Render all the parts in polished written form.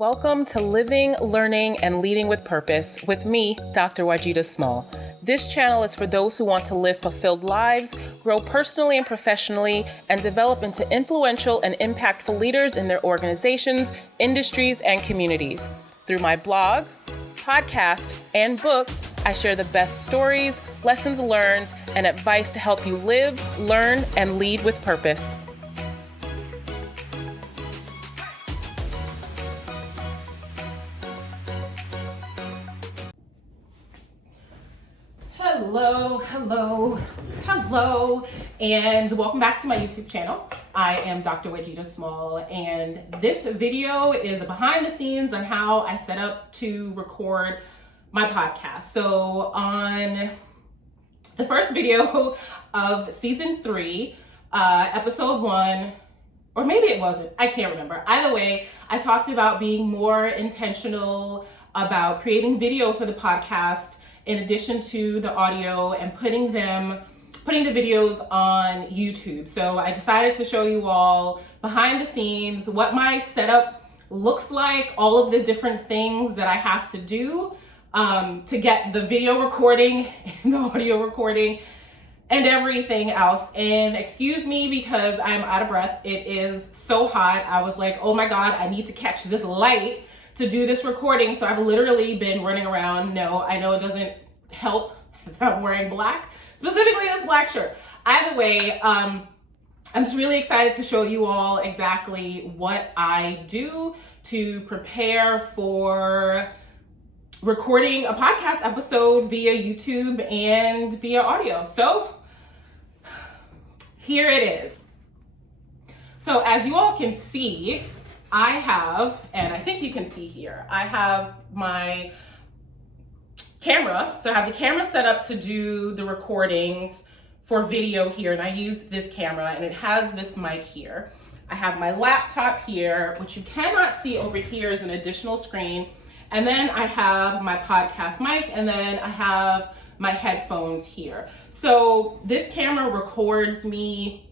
Welcome to Living, Learning, and Leading with Purpose with me, Dr. Wajida Small. This channel is for those who want to live fulfilled lives, grow personally and professionally, and develop into influential and impactful leaders in their organizations, industries, and communities. Through my blog, podcast, and books, I share the best stories, lessons learned, and advice to help you live, learn, and lead with purpose. Hello, and welcome back to my YouTube channel. I am Dr. Wajida Small, and this video is a behind the scenes on how I set up to record my podcast. So on the first video of season 3, episode 1, or maybe it wasn't, I can't remember. Either way, I talked about being more intentional about creating videos for the podcast in addition to the audio and putting the videos on YouTube. So I decided to show you all behind the scenes what my setup looks like, all of the different things that I have to do to get the video recording and the audio recording and everything else. And excuse me because I'm out of breath. It is so hot. I was like, oh my God, I need to catch this light to do this recording. So I've literally been running around. No, I know it doesn't help that I'm wearing black, specifically this black shirt. Either way, I'm just really excited to show you all exactly what I do to prepare for recording a podcast episode via YouTube and via audio. So here it is. So as you all can see, I have, and I think you can see here, I have my camera. So I have the camera set up to do the recordings for video here, and I use this camera, and it has this mic here. I have my laptop here, which you cannot see over here is an additional screen. And then I have my podcast mic, and then I have my headphones here. So this camera records me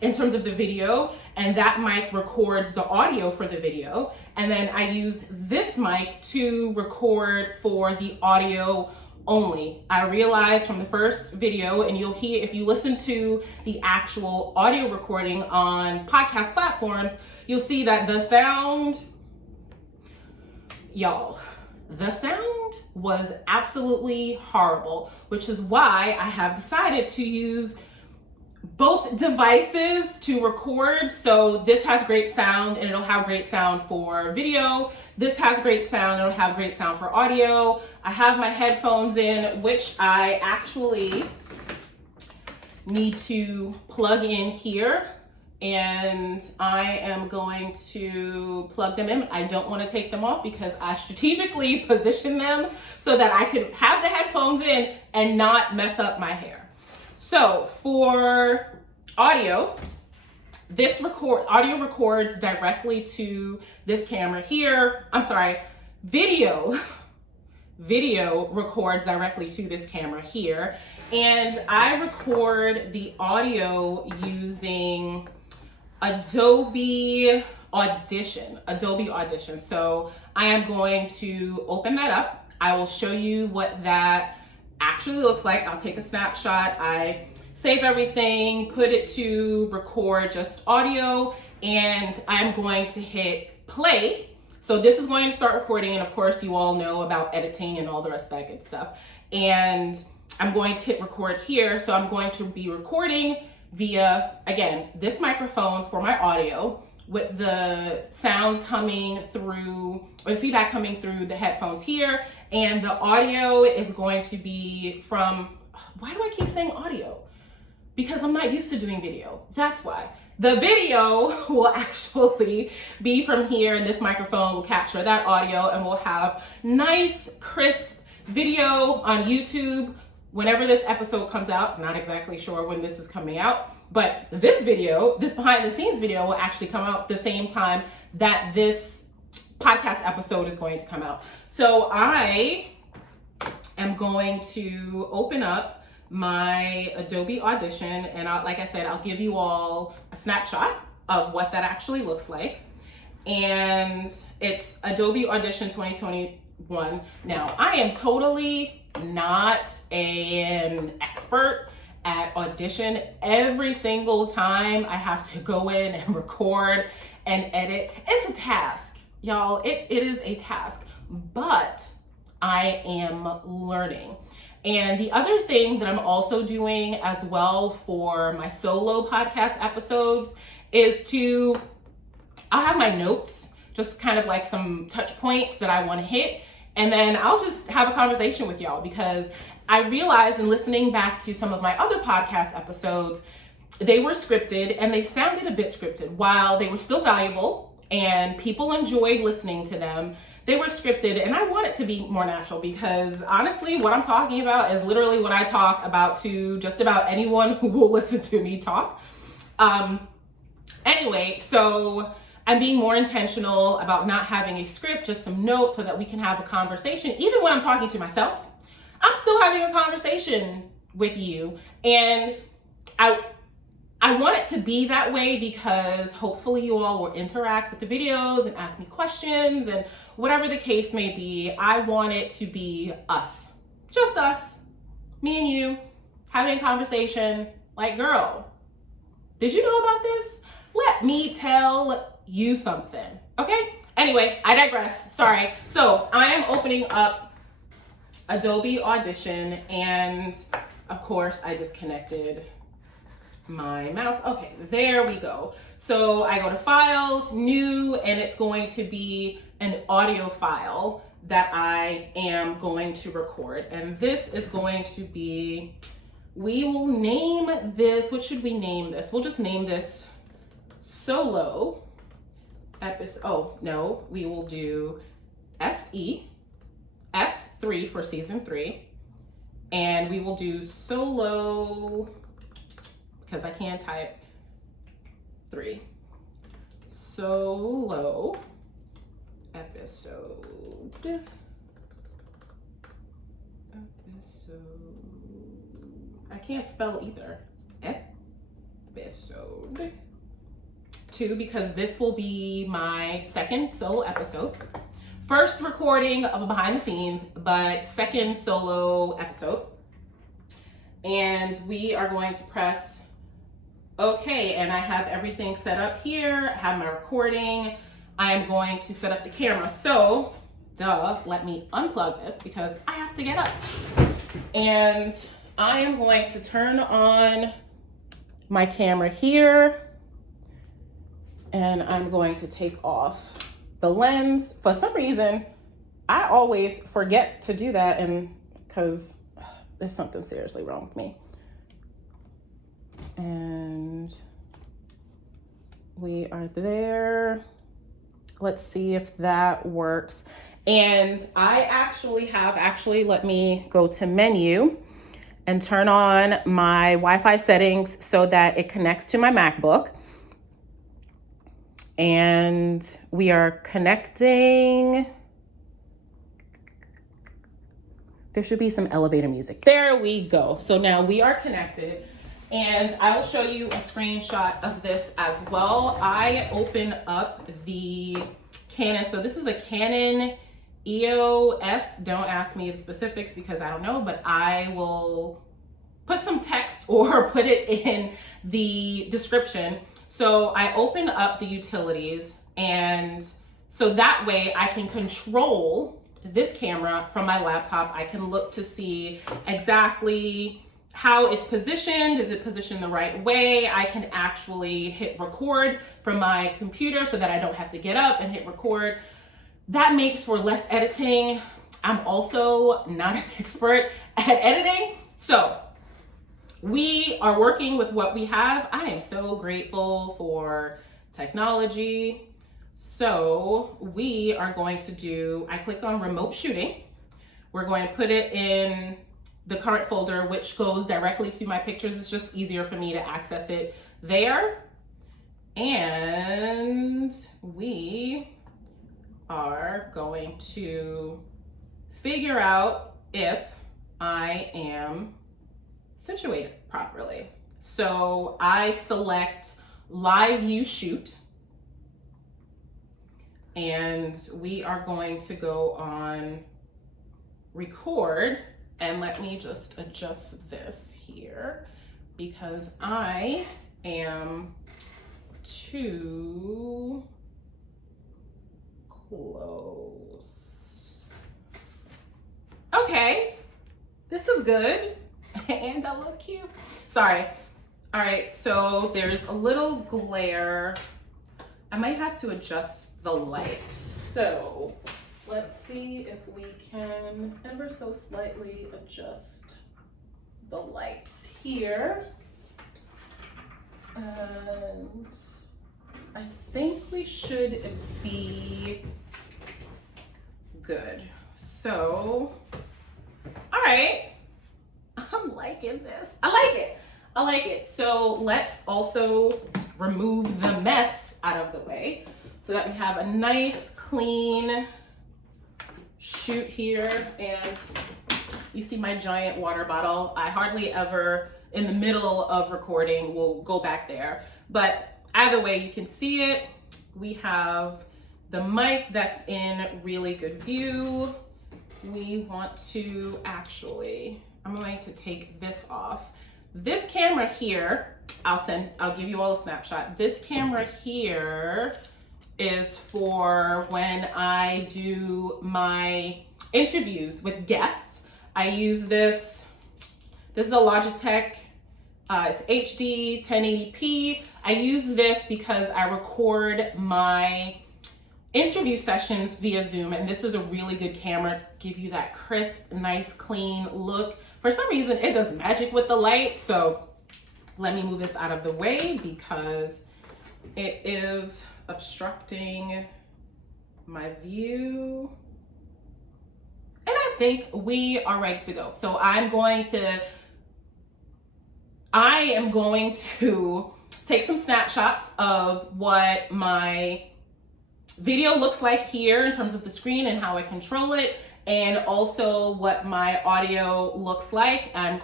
in terms of the video, and that mic records the audio for the video. And then I use this mic to record for the audio only. I realized from the first video, and you'll hear, if you listen to the actual audio recording on podcast platforms, you'll see that the sound, y'all, the sound was absolutely horrible, which is why I have decided to use both devices to record. So this has great sound and it'll have great sound for video. This has great sound, it'll have great sound for audio. I have my headphones in, which I actually need to plug in here. And I am going to plug them in. I don't want to take them off because I strategically position them so that I could have the headphones in and not mess up my hair. So for audio, audio records directly to this camera here. I'm sorry, video records directly to this camera here. And I record the audio using Adobe Audition. So I am going to open that up. I will show you what that actually looks like. I'll take a snapshot. I save everything, put it to record just audio, and I'm going to hit play. So this is going to start recording, and of course you all know about editing and all the rest of that good stuff. And I'm going to hit record here. So I'm going to be recording via, again, this microphone for my audio with the sound coming through, or the feedback coming through the headphones here. And the audio is going to be from, why do I keep saying audio? Because I'm not used to doing video. That's why. The video will actually be from here, and this microphone will capture that audio, and we'll have nice, crisp video on YouTube whenever this episode comes out. Not exactly sure when this is coming out, but this video, this behind the scenes video, will actually come out the same time that this podcast episode is going to come out. So I am going to open up my Adobe Audition, and like I said, I'll give you all a snapshot of what that actually looks like. and it's Adobe Audition 2021. Now, I am totally not an expert at Audition. Every single time I have to go in and record and edit, it's a task, y'all. It is a task, but I am learning. And the other thing that I'm also doing as well for my solo podcast episodes is I'll have my notes, just kind of like some touch points that I want to hit, and then I'll just have a conversation with y'all, because I realized in listening back to some of my other podcast episodes, they were scripted and they sounded a bit scripted. While they were still valuable and people enjoyed listening to them, they were scripted, and I want it to be more natural, because honestly, what I'm talking about is literally what I talk about to just about anyone who will listen to me talk. Anyway, so I'm being more intentional about not having a script, just some notes, so that we can have a conversation. Even when I'm talking to myself, I'm still having a conversation with you. And I want it to be that way, because hopefully you all will interact with the videos and ask me questions, and whatever the case may be. I want it to be us, just us, me and you, having a conversation like, girl, did you know about this? Let me tell you something, okay? Anyway, I digress, sorry. So I am opening up Adobe Audition, and of course I disconnected my mouse. Okay, there we go. So I go to File, New, and it's going to be an audio file that I am going to record. And this is going to be, we will name this, what should we name this? We'll just name this Solo Episode. Oh, no, we will do S3 for season 3. And we will do Solo, because I can't type 3. Solo episode. I can't spell either. Episode 2, because this will be my second solo episode. First recording of a behind the scenes, but second solo episode. And we are going to press okay, and I have everything set up here. I have my recording. I am going to set up the camera. So, let me unplug this, because I have to get up. And I am going to turn on my camera here, and I'm going to take off the lens. For some reason, I always forget to do that, and because there's something seriously wrong with me. And we are there. Let's see if that works. And I actually let me go to menu and turn on my Wi-Fi settings so that it connects to my MacBook. And we are connecting. There should be some elevator music. There we go. So now we are connected. And I will show you a screenshot of this as well. I open up the Canon. So this is a Canon EOS. Don't ask me the specifics because I don't know, but I will put some text or put it in the description. So I open up the utilities, and so that way I can control this camera from my laptop. I can look to see exactly how it's positioned. Is it positioned the right way? I can actually hit record from my computer so that I don't have to get up and hit record. That makes for less editing. I'm also not an expert at editing, so we are working with what we have. I am so grateful for technology. So we are going to do, I click on remote shooting. We're going to put it in the current folder, which goes directly to my pictures. It's just easier for me to access it there. And we are going to figure out if I am situated properly. So I select live view shoot, and we are going to go on record. And let me just adjust this here because I am too close. Okay, this is good. And I look cute. Sorry. All right, so there's a little glare. I might have to adjust the light. So let's see if we can ever so slightly adjust the lights here. And I think we should be good. So, all right, I'm liking this. I like it. I like it. So let's also remove the mess out of the way so that we have a nice clean shoot here. And you see my giant water bottle. I hardly ever in the middle of recording will go back there, but either way you can see it. We have the mic that's in really good view. We want to actually, I'm going to take this off. This camera here, I'll give you all a snapshot. This camera here is for when I do my interviews with guests. I use this. This is a Logitech, it's HD 1080p. I use this because I record my interview sessions via Zoom, and this is a really good camera to give you that crisp, nice, clean look. For some reason, it does magic with the light, so let me move this out of the way because it is obstructing my view. And I think we are ready to go. So I am going to take some snapshots of what my video looks like here in terms of the screen and how I control it, and also what my audio looks like. I'm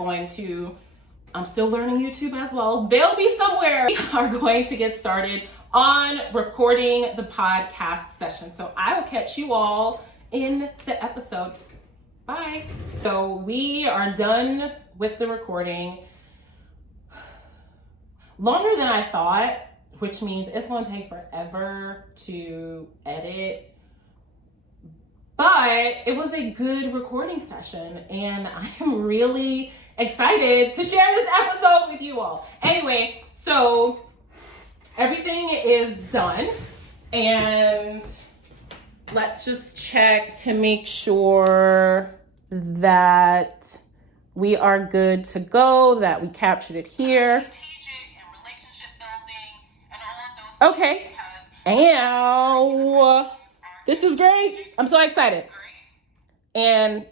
still learning YouTube as well. They'll be somewhere. We are going to get started on recording the podcast session. So I will catch you all in the episode. Bye. So we are done with the recording. Longer than I thought, which means it's going to take forever to edit. But it was a good recording session, and I am really excited to share this episode with you all. Anyway, so everything is done, and let's just check to make sure that we are good to go, that we captured it here. Okay. Ow. This is great. I'm so excited. And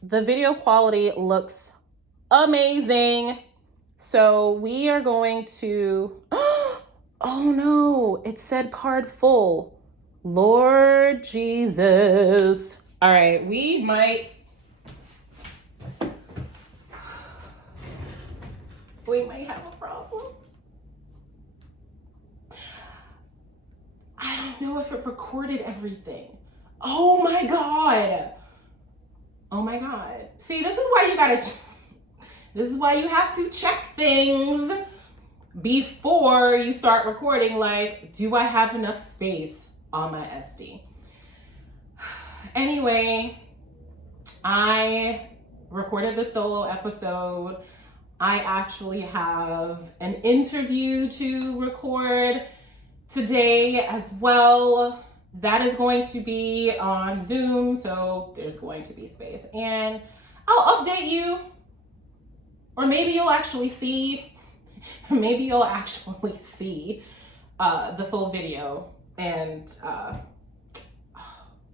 the video quality looks amazing. So we are going to, oh no, it said card full. Lord Jesus. All right, we might have a problem. I don't know if it recorded everything. Oh my God. Oh my God. See, this is why you have to check things before you start recording. Like, do I have enough space on my SD? Anyway, I recorded the solo episode. I actually have an interview to record today as well. That is going to be on Zoom, so there's going to be space. And I'll update you, or maybe you'll actually see the full video and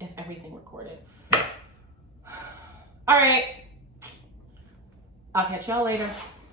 if everything recorded. All right, I'll catch y'all later.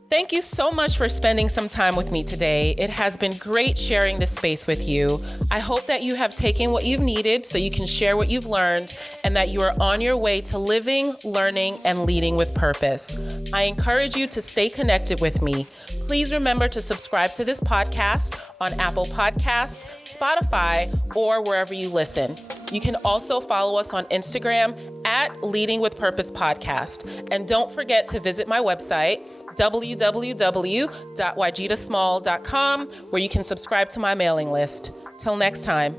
Thank you so much for spending some time with me today. It has been great sharing this space with you. I hope that you have taken what you've needed so you can share what you've learned and that you are on your way to living, learning, and leading with purpose. I encourage you to stay connected with me. Please remember to subscribe to this podcast on Apple Podcasts, Spotify, or wherever you listen. You can also follow us on Instagram at Leading with Purpose Podcast. And don't forget to visit my website, www.wajitasmall.com, where you can subscribe to my mailing list. Till next time.